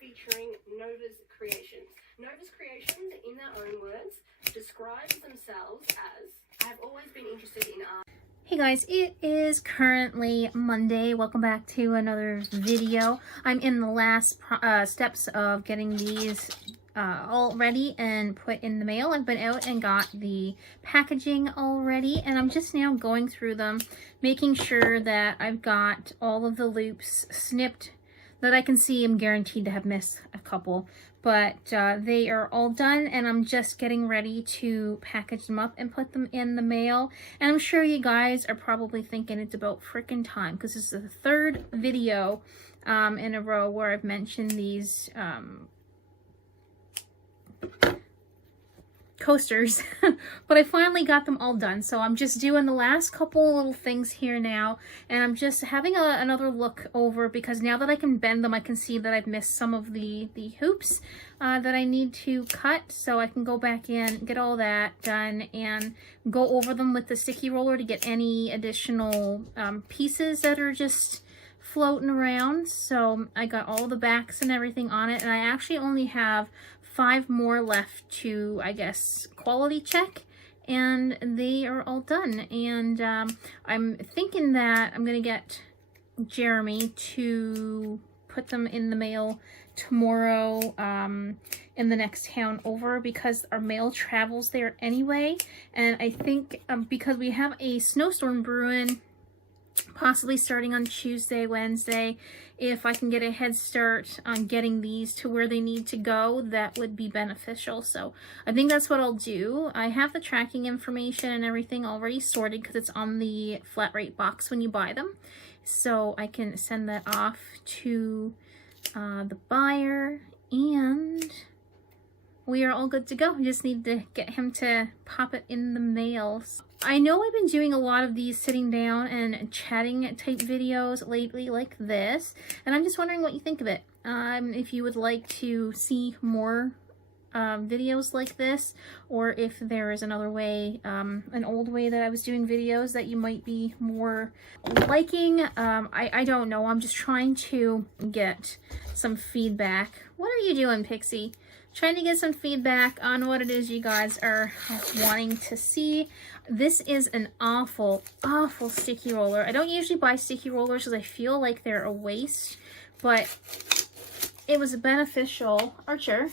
featuring Nova's Creations. Nova's Creations, in their own words, describes themselves as, I've always been interested in art. Hey guys, it is currently Monday. Welcome back to another video. I'm in the last steps of getting these all ready and put in the mail. I've been out and got the packaging already, and I'm just now going through them, making sure that I've got all of the loops snipped that I can see. I'm guaranteed to have missed a couple, but they are all done, and I'm just getting ready to package them up and put them in the mail. And I'm sure you guys are probably thinking it's about frickin' time, because this is the third video in a row where I've mentioned these coasters. But I finally got them all done, so I'm just doing the last couple little things here now, and I'm just having another look over, because now that I can bend them, I can see that I've missed some of the hoops that I need to cut, so I can go back in, get all that done, and go over them with the sticky roller to get any additional pieces that are just floating around. So I got all the backs and everything on it, and I actually only have 5 more left to, I guess, quality check, and they are all done. And I'm thinking that I'm gonna get Jeremy to put them in the mail tomorrow in the next town over, because our mail travels there anyway. And I think because we have a snowstorm brewing, possibly starting on Tuesday, Wednesday, if I can get a head start on getting these to where they need to go, that would be beneficial. So I think that's what I'll do. I have the tracking information and everything already sorted, because it's on the flat rate box when you buy them. So I can send that off to the buyer, and we are all good to go. I just need to get him to pop it in the mail. I know I've been doing a lot of these sitting down and chatting type videos lately like this, and I'm just wondering what you think of it. If you would like to see more videos like this, or if there is another way, an old way that I was doing videos that you might be more liking. I don't know. I'm just trying to get some feedback. What are you doing, Pixie? Trying to get some feedback on what it is you guys are wanting to see. This is an awful sticky roller. I don't usually buy sticky rollers because I feel like they're a waste, but it was beneficial, Archer.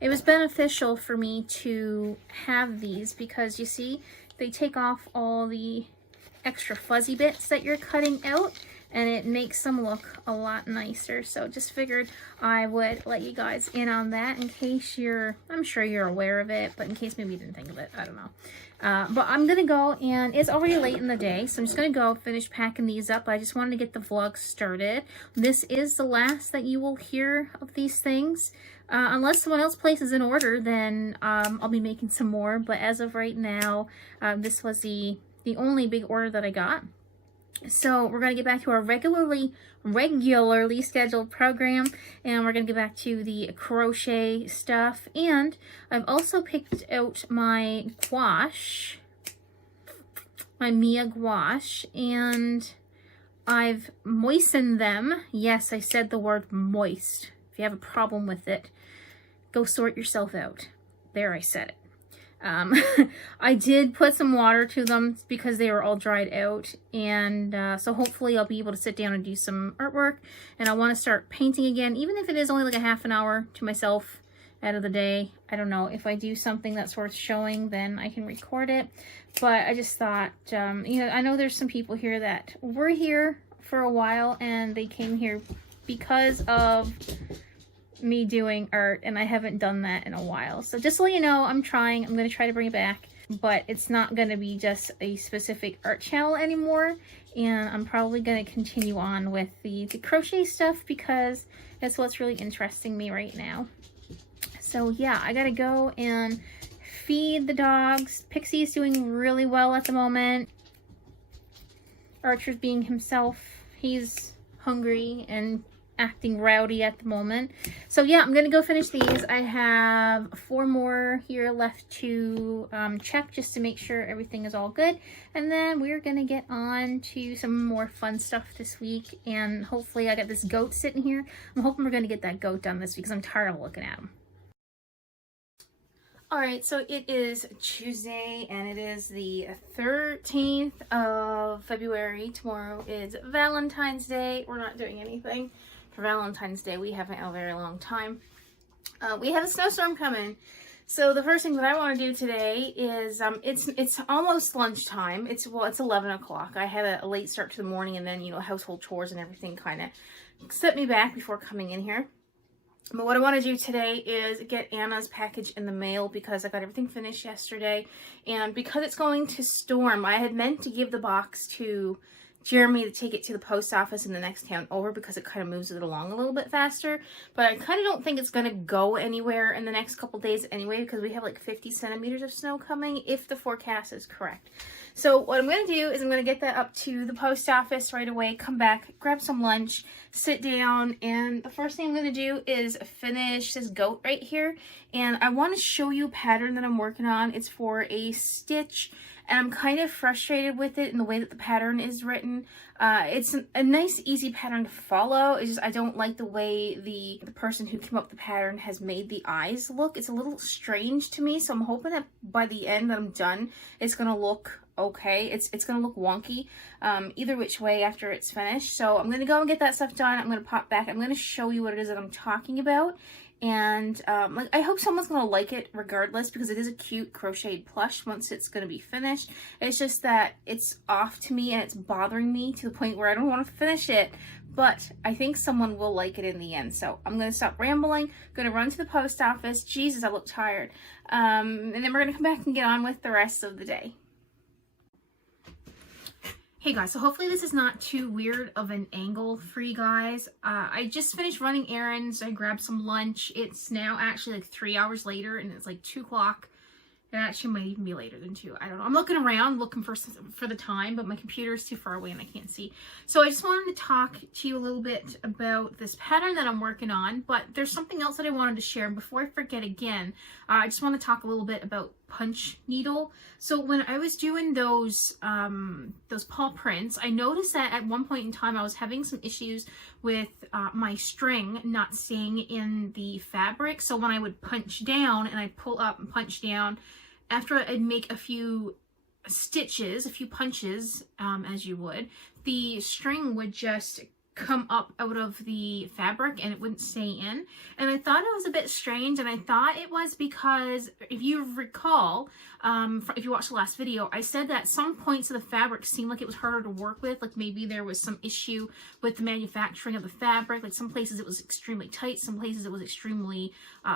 It was beneficial for me to have these, because you see, they take off all the extra fuzzy bits that you're cutting out, and it makes them look a lot nicer. So just figured I would let you guys in on that, in case I'm sure you're aware of it, but in case maybe you didn't think of it, I don't know. But I'm gonna go, and it's already late in the day, so I'm just gonna go finish packing these up. I just wanted to get the vlog started. This is the last that you will hear of these things. Unless someone else places an order, then I'll be making some more. But as of right now, this was the only big order that I got. So we're going to get back to our regularly scheduled program, and we're going to get back to the crochet stuff. And I've also picked out my gouache, my Mia gouache, and I've moistened them. Yes, I said the word moist. If you have a problem with it, go sort yourself out. There, I said it. I did put some water to them because they were all dried out, and so hopefully I'll be able to sit down and do some artwork. And I want to start painting again, even if it is only like a half an hour to myself out of the day. I don't know, if I do something that's worth showing, then I can record it. But I just thought, you know, I know there's some people here that were here for a while, and they came here because of me doing art, and I haven't done that in a while. So just so you know, I'm going to try to bring it back, but it's not going to be just a specific art channel anymore, and I'm probably going to continue on with the crochet stuff, because that's what's really interesting me right now. So yeah, I gotta go and feed the dogs. Pixie's doing really well at the moment. Archer's being himself. He's hungry and acting rowdy at the moment. So yeah, I'm gonna go finish these. I have 4 more here left to check just to make sure everything is all good, and then we're gonna get on to some more fun stuff this week. And hopefully, I got this goat sitting here. I'm hoping we're gonna get that goat done this week because I'm tired of looking at him. Alright, so it is Tuesday and it is the 13th of February. Tomorrow is Valentine's Day. We're not doing anything for Valentine's Day. We haven't in a very long time. We have a snowstorm coming. So the first thing that I want to do today is, it's almost lunchtime. It's 11 o'clock. I had a late start to the morning, and then, you know, household chores and everything kind of set me back before coming in here. But what I want to do today is get Anna's package in the mail because I got everything finished yesterday. And because it's going to storm, I had meant to give the box to Jeremy to take it to the post office in the next town over because it kind of moves it along a little bit faster. But I kind of don't think it's going to go anywhere in the next couple days anyway because we have like 50 centimeters of snow coming if the forecast is correct. So what I'm going to do is I'm going to get that up to the post office right away, come back, grab some lunch, sit down, and the first thing I'm going to do is finish this goat right here. And I want to show you a pattern that I'm working on. It's for a stitch, and I'm kind of frustrated with it in the way that the pattern is written. It's a nice, easy pattern to follow. It's just I don't like the way the person who came up with the pattern has made the eyes look. It's a little strange to me, so I'm hoping that by the end that I'm done, it's going to look okay. It's going to look wonky either which way after it's finished. So I'm going to go and get that stuff done. I'm going to pop back. I'm going to show you what it is that I'm talking about. And I hope someone's going to like it regardless because it is a cute crocheted plush once it's going to be finished. It's just that it's off to me and it's bothering me to the point where I don't want to finish it. But I think someone will like it in the end. So I'm going to stop rambling. I'm going to run to the post office. Jesus, I look tired. And then we're going to come back and get on with the rest of the day. Hey guys, so hopefully this is not too weird of an angle for you guys. I just finished running errands. I grabbed some lunch. It's now actually like 3 hours later and it's like 2 o'clock. It actually might even be later than 2. I don't know. I'm looking around looking for the time, but my computer is too far away and I can't see. So I just wanted to talk to you a little bit about this pattern that I'm working on, but there's something else that I wanted to share. Before I forget again, I just want to talk a little bit about punch needle. So when I was doing those paw prints, I noticed that at one point in time I was having some issues with my string not staying in the fabric. So when I would punch down and I'd pull up and punch down, after I'd make a few stitches, a few punches, as you would, the string would just come up out of the fabric and it wouldn't stay in. And I thought it was a bit strange, and I thought it was because, if you recall, if you watched the last video, I said that some points of the fabric seemed like it was harder to work with, like maybe there was some issue with the manufacturing of the fabric, like some places it was extremely tight, some places it was extremely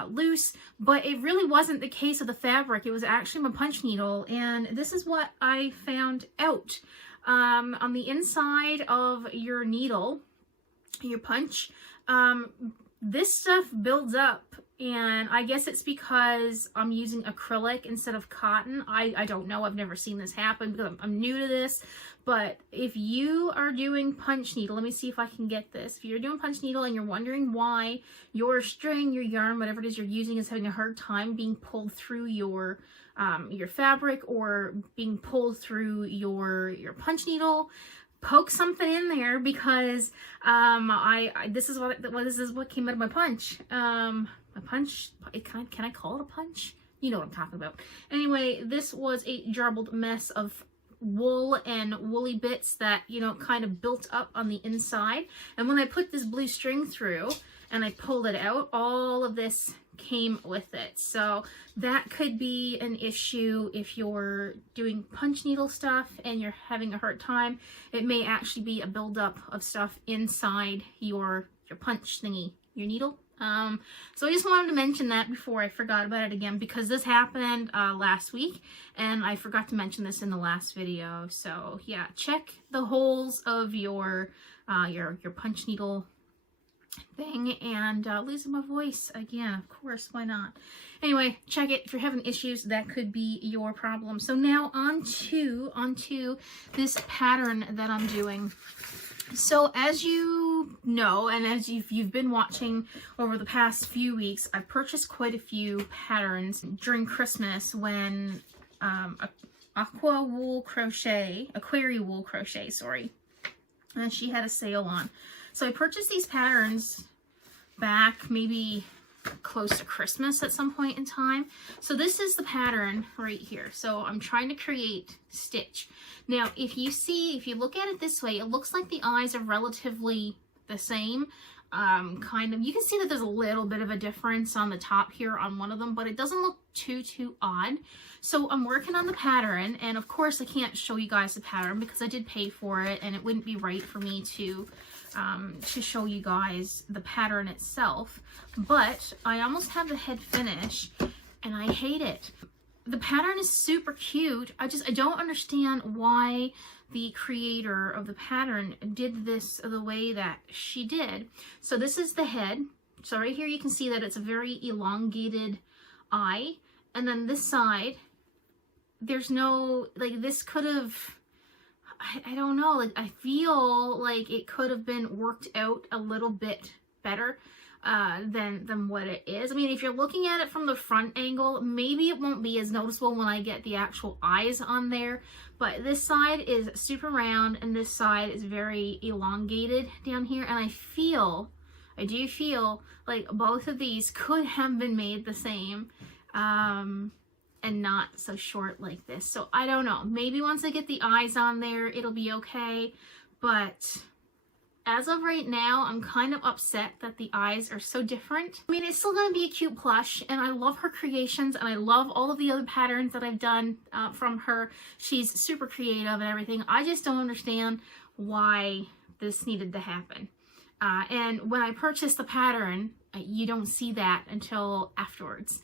loose, but it really wasn't the case of the fabric. It was actually my punch needle, and this is what I found out. On the inside of your needle, your punch, this stuff builds up, and I guess it's because I'm using acrylic instead of cotton. I don't know. I've never seen this happen because I'm new to this. But if you are doing punch needle, let me see if I can get this. If you're doing punch needle and you're wondering why your string, your yarn, whatever it is you're using is having a hard time being pulled through your fabric or being pulled through your punch needle, poke something in there, because this is what came out of my punch. My punch, can I call it a punch? You know what I'm talking about. Anyway, this was a jarbled mess of wool and woolly bits that, you know, kind of built up on the inside. And when I put this blue string through and I pulled it out, all of this came with it. So that could be an issue if you're doing punch needle stuff and you're having a hard time. It may actually be a buildup of stuff inside your punch thingy, your needle. So I just wanted to mention that before I forgot about it again, because this happened last week and I forgot to mention this in the last video. So yeah, check the holes of your punch needle thing. And losing my voice again, of course, why not? Anyway, check it. If you're having issues, that could be your problem. So now on to this pattern that I'm doing. So as you know, and as you've been watching over the past few weeks, I've purchased quite a few patterns during Christmas when Aqua Wool Crochet, sorry, and she had a sale on. So I purchased these patterns back maybe close to Christmas at some point in time. So this is the pattern right here. So I'm trying to create Stitch. Now, if you look at it this way, it looks like the eyes are relatively the same. Kind of, you can see that there's a little bit of a difference on the top here on one of them, but it doesn't look too odd. So I'm working on the pattern, and of course I can't show you guys the pattern because I did pay for it, and it wouldn't be right for me to show you guys the pattern itself. But I almost have the head finish, and I hate it. The pattern is super cute. I don't understand why the creator of the pattern did this the way that she did. So this is the head. So right here you can see that it's a very elongated eye. And then this side, there's no, like, this could have, I don't know, like, I feel like it could have been worked out a little bit better than what it is. I mean, if you're looking at it from the front angle, maybe it won't be as noticeable when I get the actual eyes on there, but this side is super round and this side is very elongated down here, and I do feel like both of these could have been made the same and not so short like this. So I don't know, maybe once I get the eyes on there it'll be okay, but as of right now, I'm kind of upset that the eyes are so different. I mean, it's still going to be a cute plush, and I love her creations, and I love all of the other patterns that I've done from her. She's super creative and everything. I just don't understand why this needed to happen. And when I purchased the pattern, you don't see that until afterwards.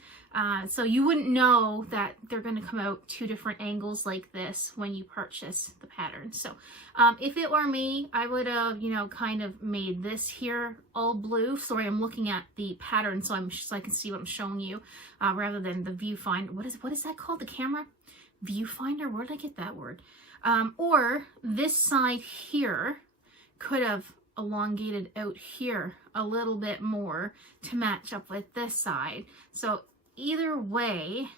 So you wouldn't know that they're going to come out two different angles like this when you purchase the pattern. So if it were me, I would have, you know, kind of made this here all blue. Sorry, I'm looking at the pattern so I can see what I'm showing you rather than the viewfinder. What is that called? The camera? Viewfinder? Where did I get that word? Or this side here could have elongated out here a little bit more to match up with this side. So either way,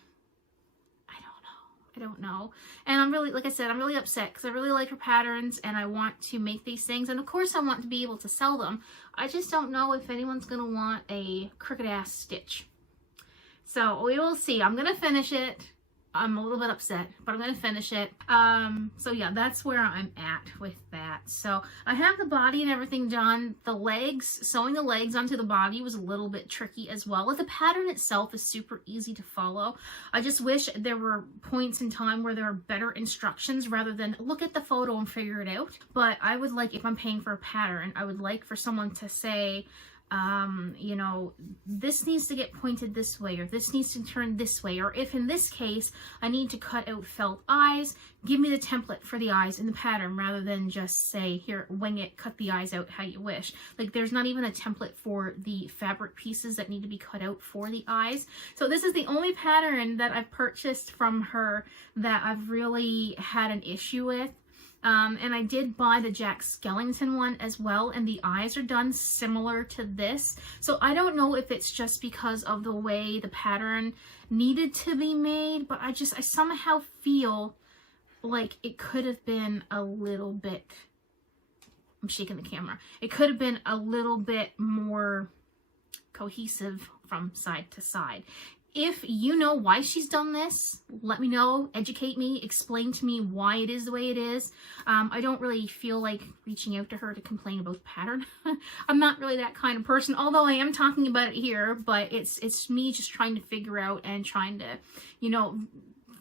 I don't know. And I'm really, like I said, I'm really upset because I really like her patterns and I want to make these things. And of course I want to be able to sell them. I just don't know if anyone's going to want a crooked ass Stitch. So we will see. I'm going to finish it. I'm a little bit upset, but I'm going to finish it. So yeah, that's where I'm at with that. So I have the body and everything done. The legs, sewing the legs onto the body was a little bit tricky as well. Like, the pattern itself is super easy to follow. I just wish there were points in time where there were better instructions rather than look at the photo and figure it out. But I would like, if I'm paying for a pattern, I would like for someone to say, you know, this needs to get pointed this way, or this needs to turn this way, or if in this case I need to cut out felt eyes, give me the template for the eyes in the pattern rather than just say, here, wing it, cut the eyes out how you wish. Like, there's not even a template for the fabric pieces that need to be cut out for the eyes. So this is the only pattern that I've purchased from her that I've really had an issue with. And I did buy the Jack Skellington one as well, and the eyes are done similar to this. So I don't know if it's just because of the way the pattern needed to be made, but I somehow feel like it could have been a little bit, I'm shaking the camera, it could have been a little bit more cohesive from side to side. If you know why she's done this, let me know, educate me, explain to me why it is the way it is. I don't really feel like reaching out to her to complain about the pattern. I'm not really that kind of person, although I am talking about it here, but it's me just trying to figure out and trying to, you know,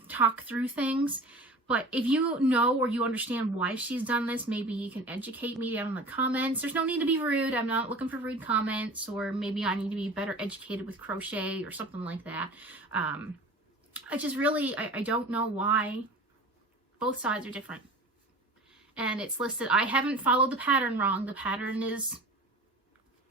talk through things. But if you know or you understand why she's done this, maybe you can educate me down in the comments. There's no need to be rude. I'm not looking for rude comments, or maybe I need to be better educated with crochet or something like that. I just really, I don't know why. Both sides are different. And it's listed, I haven't followed the pattern wrong. The pattern is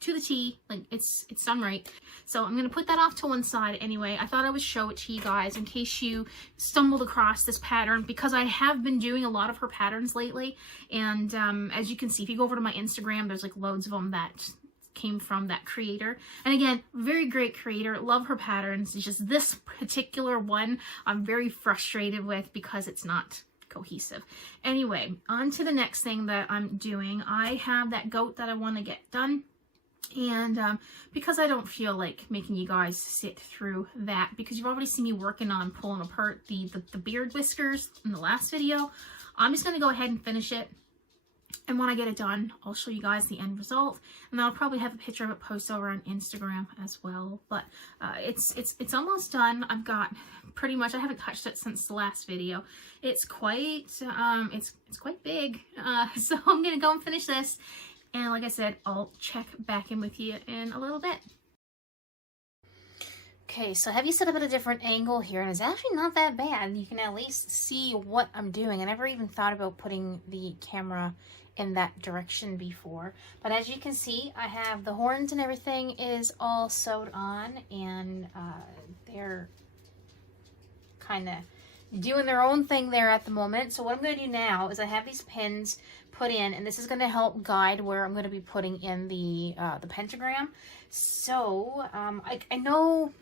to the T, like it's done right. So I'm gonna put that off to one side anyway. I thought I would show it to you guys in case you stumbled across this pattern, because I have been doing a lot of her patterns lately. And as you can see, if you go over to my Instagram, there's like loads of them that came from that creator. And again, very great creator, love her patterns. It's just this particular one I'm very frustrated with because it's not cohesive. Anyway, on to the next thing that I'm doing. I have that goat that I want to get done. And because I don't feel like making you guys sit through that, because you've already seen me working on pulling apart the beard whiskers in the last video, I'm just going to go ahead and finish it. And when I get it done, I'll show you guys the end result. And I'll probably have a picture of it posted over on Instagram as well. But it's almost done. I've got pretty much, I haven't touched it since the last video. It's quite, it's quite big. So I'm going to go and finish this. And like I said, I'll check back in with you in a little bit. Okay, so I have you set up at a different angle here, and it's actually not that bad. You can at least see what I'm doing. I never even thought about putting the camera in that direction before. But as you can see, I have the horns and everything is all sewed on, and they're kind of doing their own thing there at the moment. So what I'm going to do now is I have these pins put in, and this is going to help guide where I'm going to be putting in the pentagram. So I know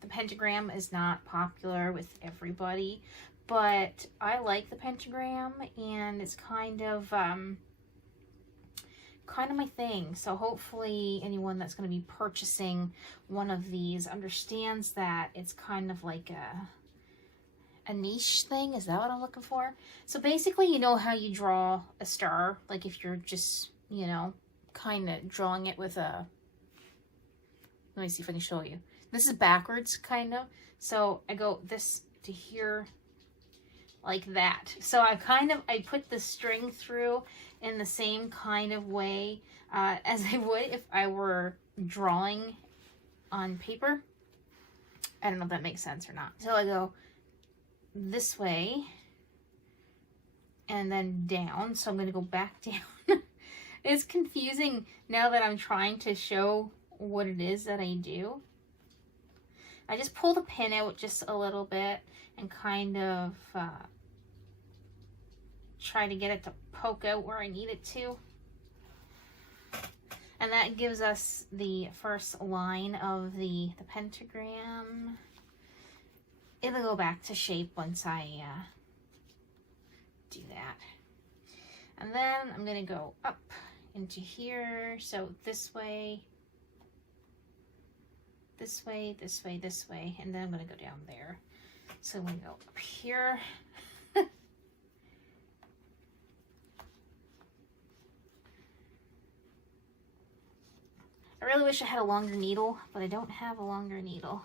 the pentagram is not popular with everybody, but I like the pentagram, and it's kind of my thing. So hopefully anyone that's going to be purchasing one of these understands that it's kind of like a niche thing. Is that what I'm looking for? So basically, you know how you draw a star, like if you're just, you know, kind of drawing it with a, let me see if I can show you. This is backwards, kind of. So I go this to here, like that. So I put the string through in the same kind of way as I would if I were drawing on paper. I don't know if that makes sense or not. So I go this way and then down. So I'm going to go back down. It's confusing now that I'm trying to show what it is that I do. I just pull the pin out just a little bit and kind of try to get it to poke out where I need it to. And that gives us the first line of the pentagram. It'll go back to shape once I do that. And then I'm going to go up into here. So this way, this way, this way, this way. And then I'm going to go down there. So I'm going to go up here. I really wish I had a longer needle, but I don't have a longer needle.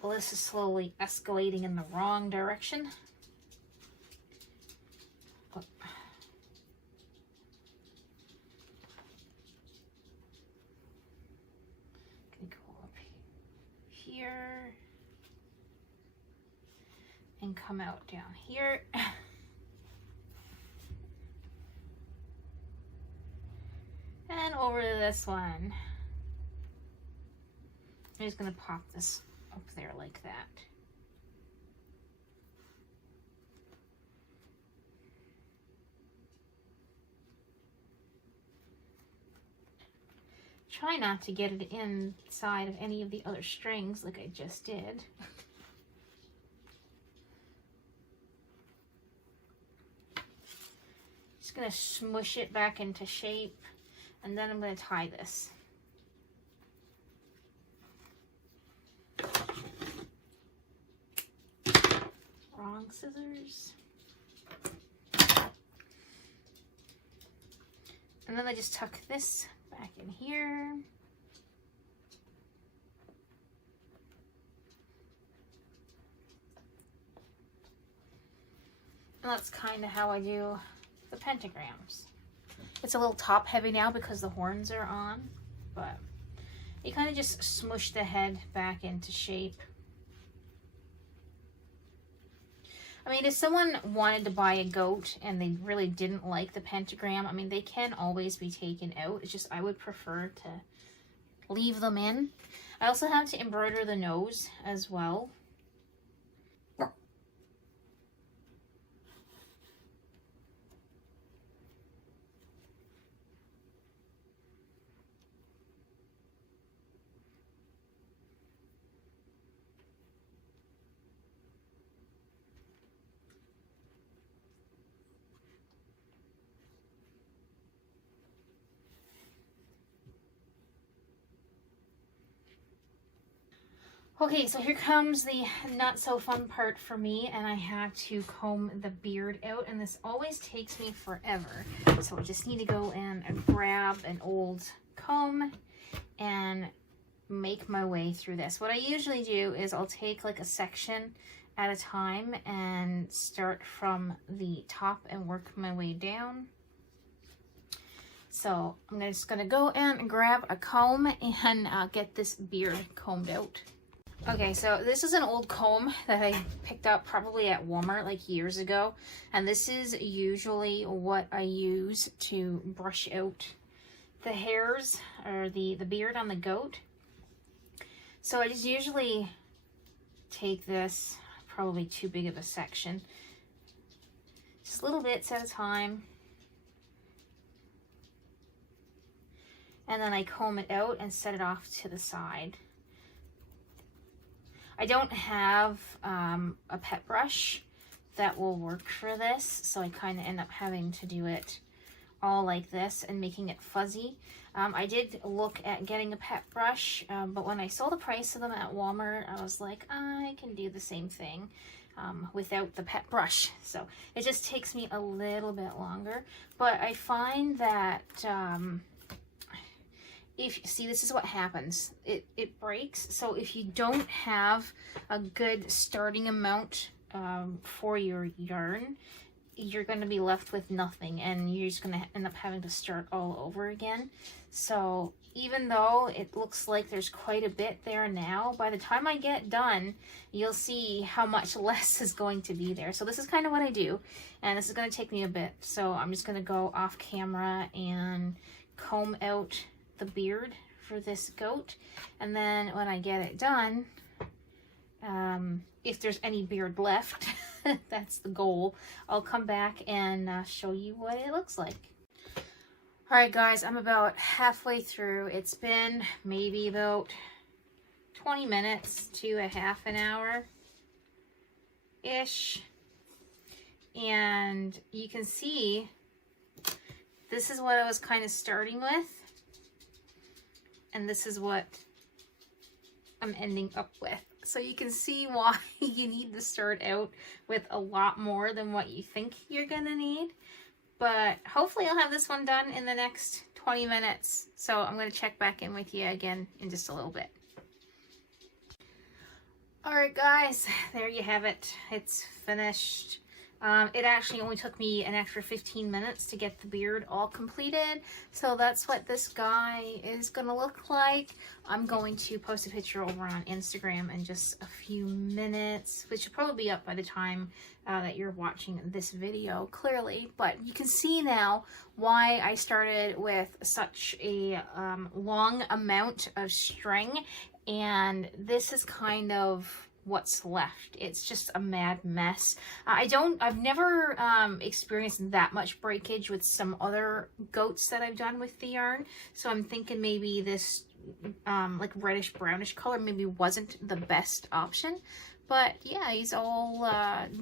Well, this is slowly escalating in the wrong direction. Oh. Gonna go up here and come out down here. And over to this one. I'm just gonna pop this up there like that. Try not to get it inside of any of the other strings like I just did. Just gonna smush it back into shape, and then I'm gonna tie this. Wrong scissors. And then I just tuck this back in here. And that's kind of how I do the pentagrams. It's a little top heavy now because the horns are on, but you kind of just smush the head back into shape. I mean, if someone wanted to buy a goat and they really didn't like the pentagram, I mean, they can always be taken out. It's just I would prefer to leave them in. I also have to embroider the nose as well. Okay, so here comes the not so fun part for me, and I have to comb the beard out, and this always takes me forever. So I just need to go and grab an old comb and make my way through this. What I usually do is I'll take like a section at a time and start from the top and work my way down. So I'm just gonna go and grab a comb and get this beard combed out. Okay, so this is an old comb that I picked up probably at Walmart like years ago, and this is usually what I use to brush out the hairs or the beard on the goat. So I just usually take this, probably too big of a section, just little bits at a time, and then I comb it out and set it off to the side. I don't have a pet brush that will work for this, so I kind of end up having to do it all like this and making it fuzzy. I did look at getting a pet brush, but when I saw the price of them at Walmart, I was like, I can do the same thing without the pet brush. So it just takes me a little bit longer, but I find that see, this is what happens. It breaks. So if you don't have a good starting amount for your yarn, you're going to be left with nothing, and you're just going to end up having to start all over again. So even though it looks like there's quite a bit there now, by the time I get done, you'll see how much less is going to be there. So this is kind of what I do, and this is going to take me a bit. So I'm just going to go off camera and comb out the beard for this goat, and then when I get it done, if there's any beard left, that's the goal, I'll come back and show you what it looks like. Alright guys, I'm about halfway through. It's been maybe about 20 minutes to a half an hour ish, and you can see this is what I was kind of starting with, and this is what I'm ending up with. So you can see why you need to start out with a lot more than what you think you're gonna need. But hopefully I'll have this one done in the next 20 minutes. So I'm gonna check back in with you again in just a little bit. Alright guys, there you have it. It's finished. It actually only took me an extra 15 minutes to get the beard all completed. So that's what this guy is gonna look like. I'm going to post a picture over on Instagram in just a few minutes, which will probably be up by the time that you're watching this video clearly. But you can see now why I started with such a long amount of string, and this is kind of what's left. It's just a mad mess. I've never experienced that much breakage with some other goats that I've done with the yarn, so I'm thinking maybe this like reddish brownish color maybe wasn't the best option. But yeah, he's all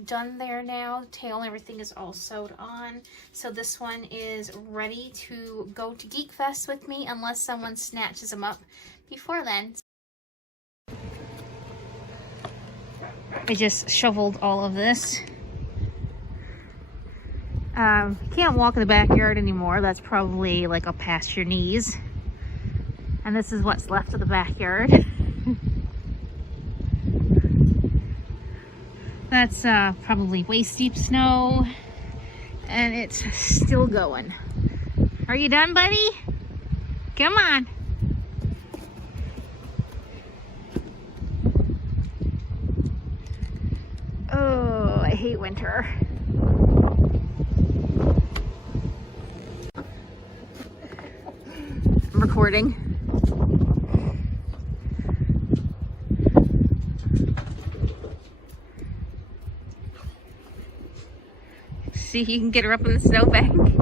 done there now. The tail and everything is all sewed on, so this one is ready to go to Geek Fest with me, unless someone snatches him up before then. I just shoveled all of this. Can't walk in the backyard anymore. That's probably like up past your knees. And this is what's left of the backyard. That's probably waist deep snow, and it's still going. Are you done, buddy? Come on. Oh, I hate winter. I'm recording. See, you can get her up in the snowbank.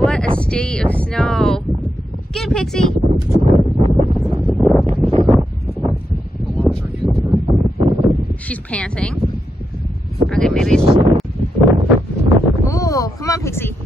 What a state of snow. Get it, Pixie. She's panting. Okay, maybe it's... Oh, come on, Pixie.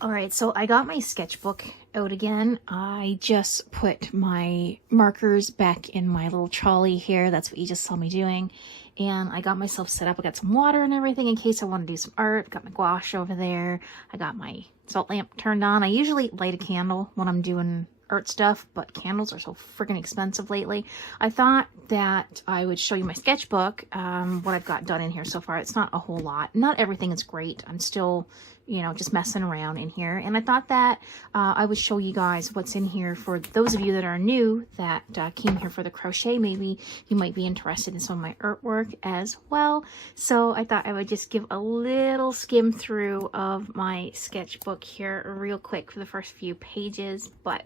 Alright, so I got my sketchbook out again. I just put my markers back in my little trolley here. That's what you just saw me doing. And I got myself set up. I got some water and everything in case I want to do some art. Got my gouache over there. I got my salt lamp turned on. I usually light a candle when I'm doing art stuff, but candles are so freaking expensive lately. I thought that I would show you my sketchbook, what I've got done in here so far. It's not a whole lot. Not everything is great. I'm still, you know, just messing around in here. And I thought that I would show you guys what's in here for those of you that are new that came here for the crochet. Maybe you might be interested in some of my artwork as well. So I thought I would just give a little skim through of my sketchbook here real quick for the first few pages. But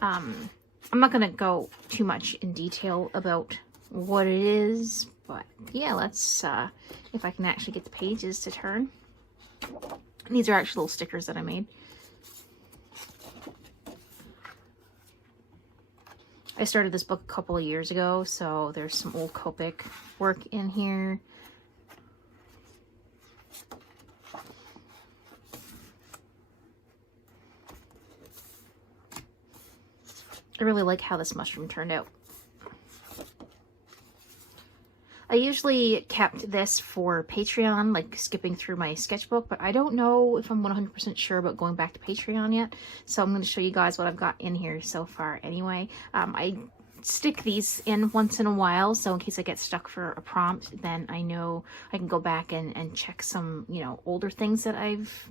I'm not going to go too much in detail about what it is. But yeah, let's, if I can actually get the pages to turn. These are actually little stickers that I made. I started this book a couple of years ago, so there's some old Copic work in here. I really like how this mushroom turned out. I usually kept this for Patreon, like skipping through my sketchbook, but I don't know if I'm 100% sure about going back to Patreon yet. So I'm going to show you guys what I've got in here so far anyway. I stick these in once in a while, so in case I get stuck for a prompt, then I know I can go back and check some, you know, older things that I've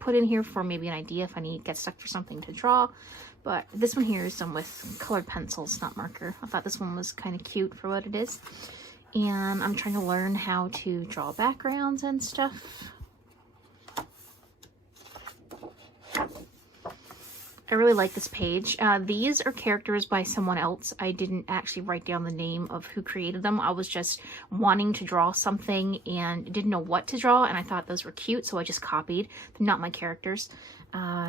put in here for maybe an idea if I need to get stuck for something to draw. But this one here is done with colored pencils, not marker. I thought this one was kind of cute for what it is. And I'm trying to learn how to draw backgrounds and stuff. I really like this page. These are characters by someone else. I didn't actually write down the name of who created them. I was just wanting to draw something and didn't know what to draw, and I thought those were cute, so I just copied. They're not my characters.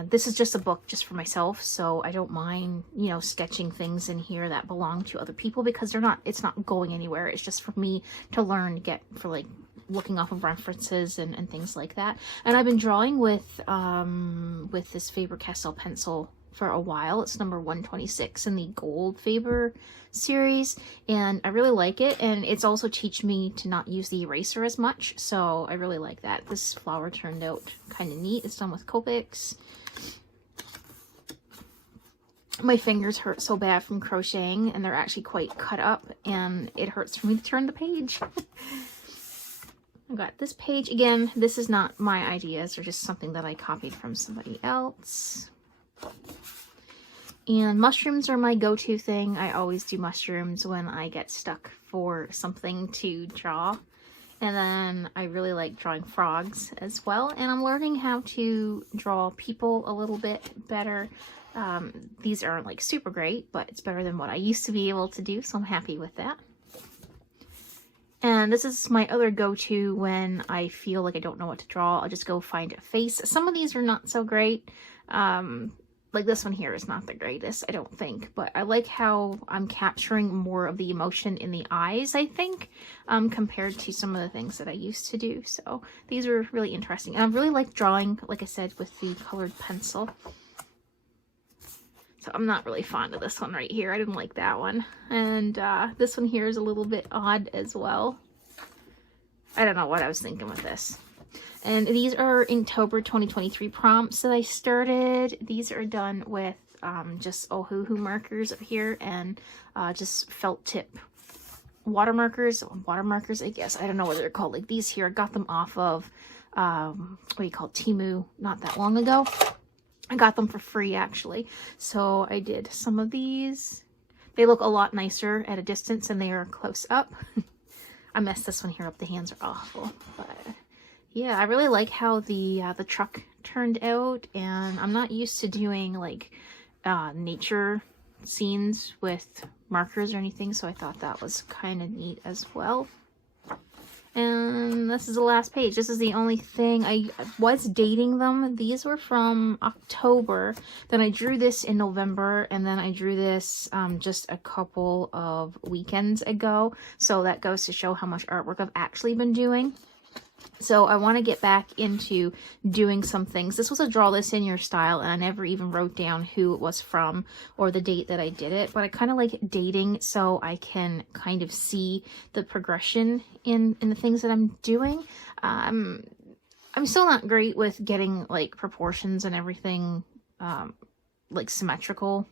This is just a book just for myself, so I don't mind, you know, sketching things in here that belong to other people because it's not going anywhere. It's just for me to learn, to get for like looking off of references and things like that. And I've been drawing with this Faber-Castell pencil for a while. It's number 126 in the Gold Faber series, and I really like it. And it's also teach me to not use the eraser as much, so I really like that. This flower turned out kind of neat. It's done with Copics. My fingers hurt so bad from crocheting, and they're actually quite cut up, and it hurts for me to turn the page. I got this page. Again, this is not my ideas, or just something that I copied from somebody else. And mushrooms are my go-to thing. I always do mushrooms when I get stuck for something to draw. And then I really like drawing frogs as well. And I'm learning how to draw people a little bit better. These aren't like super great, but it's better than what I used to be able to do, so I'm happy with that. And this is my other go-to when I feel like I don't know what to draw. I'll just go find a face. Some of these are not so great. Like this one here is not the greatest, I don't think. But I like how I'm capturing more of the emotion in the eyes, I think, compared to some of the things that I used to do. So these are really interesting. And I really like drawing, like I said, with the colored pencil. So I'm not really fond of this one right here. I didn't like that one. And this one here is a little bit odd as well. I don't know what I was thinking with this. And these are Inktober 2023 prompts that I started. These are done with just Ohuhu markers up here and just felt tip watermarkers, I guess. I don't know what they're called. Like these here, I got them off of, what do you call it, Temu not that long ago. I got them for free, actually. So I did some of these. They look a lot nicer at a distance than they are close up. I messed this one here up. The hands are awful. But yeah, I really like how the truck turned out. And I'm not used to doing like nature scenes with markers or anything. So I thought that was kind of neat as well. And this is the last page. This is the only thing. I was dating them. These were from October. Then I drew this in November. And then I drew this just a couple of weekends ago. So that goes to show how much artwork I've actually been doing. So I want to get back into doing some things. This was a draw this in your style, and I never even wrote down who it was from or the date that I did it. But I kind of like dating so I can kind of see the progression in the things that I'm doing. I'm still not great with getting like proportions and everything like symmetrical.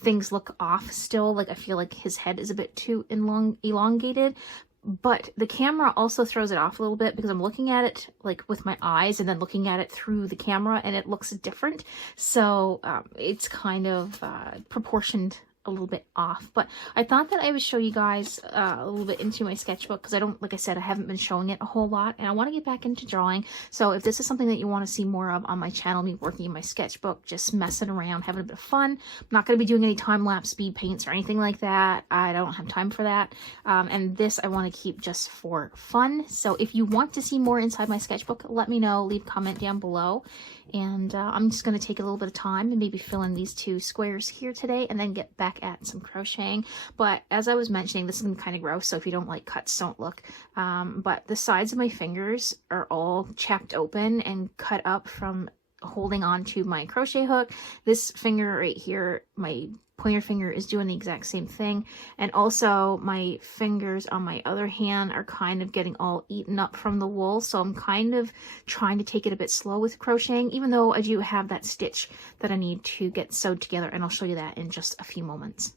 Things look off still. Like I feel like his head is a bit too elongated. But the camera also throws it off a little bit because I'm looking at it like with my eyes and then looking at it through the camera and it looks different. So it's kind of proportioned a little bit off. But I thought that I would show you guys a little bit into my sketchbook because I don't, like I said, I haven't been showing it a whole lot and I want to get back into drawing. So if this is something that you want to see more of on my channel, me working in my sketchbook, just messing around, having a bit of fun. I'm not going to be doing any time-lapse speed paints or anything like that. I don't have time for that. And this I want to keep just for fun. So if you want to see more inside my sketchbook, let me know. Leave a comment down below. And I'm just going to take a little bit of time and maybe fill in these 2 squares here today and then get back at some crocheting. But as I was mentioning, this is kind of gross, so if you don't like cuts, don't look. But the sides of my fingers are all chapped open and cut up from holding on to my crochet hook. This finger right here, my pointer finger, is doing the exact same thing. And also my fingers on my other hand are kind of getting all eaten up from the wool. So I'm kind of trying to take it a bit slow with crocheting, even though I do have that stitch that I need to get sewed together. And I'll show you that in just a few moments.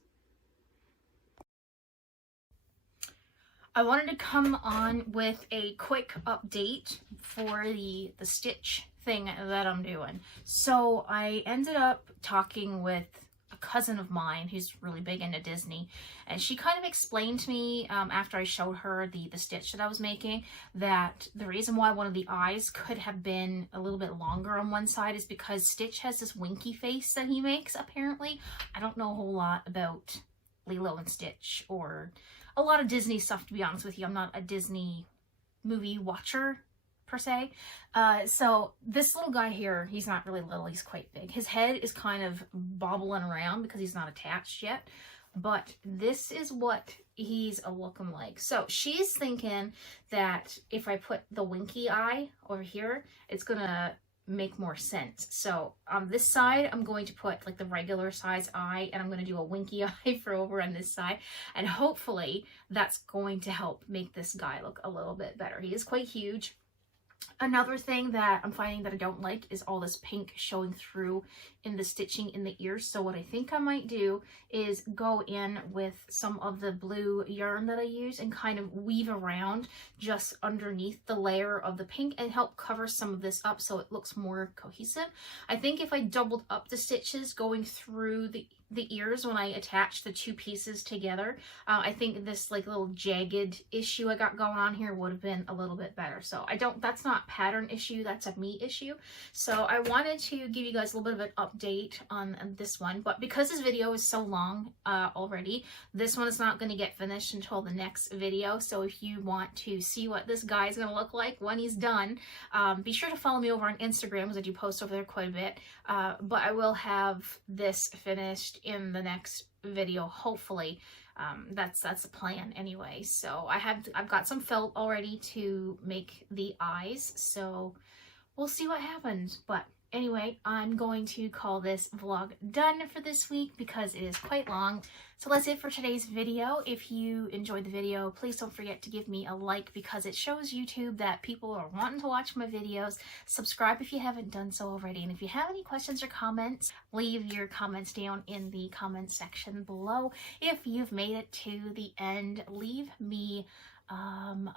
I wanted to come on with a quick update for the stitch thing that I'm doing. So I ended up talking with a cousin of mine who's really big into Disney, and she kind of explained to me after I showed her the stitch that I was making that the reason why one of the eyes could have been a little bit longer on one side is because Stitch has this winky face that he makes, apparently. I don't know a whole lot about Lilo and Stitch or a lot of Disney stuff, to be honest with you. I'm not a Disney movie watcher per se. So this little guy here, he's not really little, he's quite big. His head is kind of bobbling around because he's not attached yet. But this is what he's looking like. So she's thinking that if I put the winky eye over here, it's gonna make more sense. So on this side, I'm going to put like the regular size eye, and I'm going to do a winky eye for over on this side, and hopefully that's going to help make this guy look a little bit better. He is quite huge. Another thing that I'm finding that I don't like is all this pink showing through in the stitching in the ears. So what I think I might do is go in with some of the blue yarn that I use and kind of weave around just underneath the layer of the pink and help cover some of this up so it looks more cohesive. I think if I doubled up the stitches going through the ears when I attach the two pieces together, I think this like little jagged issue I got going on here would have been a little bit better. So that's not pattern issue, that's a me issue. So I wanted to give you guys a little bit of an update on this one, but because this video is so long already, this one is not going to get finished until the next video. So if you want to see what this guy is going to look like when he's done, be sure to follow me over on Instagram because I do post over there quite a bit. But I will have this finished in the next video, hopefully. That's the plan anyway. So I've got some felt already to make the eyes, so we'll see what happens. But anyway, I'm going to call this vlog done for this week because it is quite long. So that's it for today's video. If you enjoyed the video, please don't forget to give me a like because it shows YouTube that people are wanting to watch my videos. Subscribe if you haven't done so already. And if you have any questions or comments, leave your comments down in the comment section below. If you've made it to the end, leave me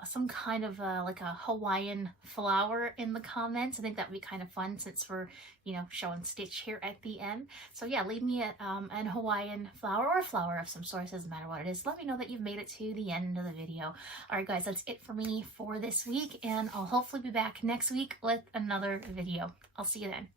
some kind of like a Hawaiian flower in the comments. I think that would be kind of fun since we're, you know, showing Stitch here at the end. So yeah, leave me an Hawaiian flower or a flower of some sort, doesn't matter what it is. Let me know that you've made it to the end of the video. Alright guys, that's it for me for this week, and I'll hopefully be back next week with another video. I'll see you then.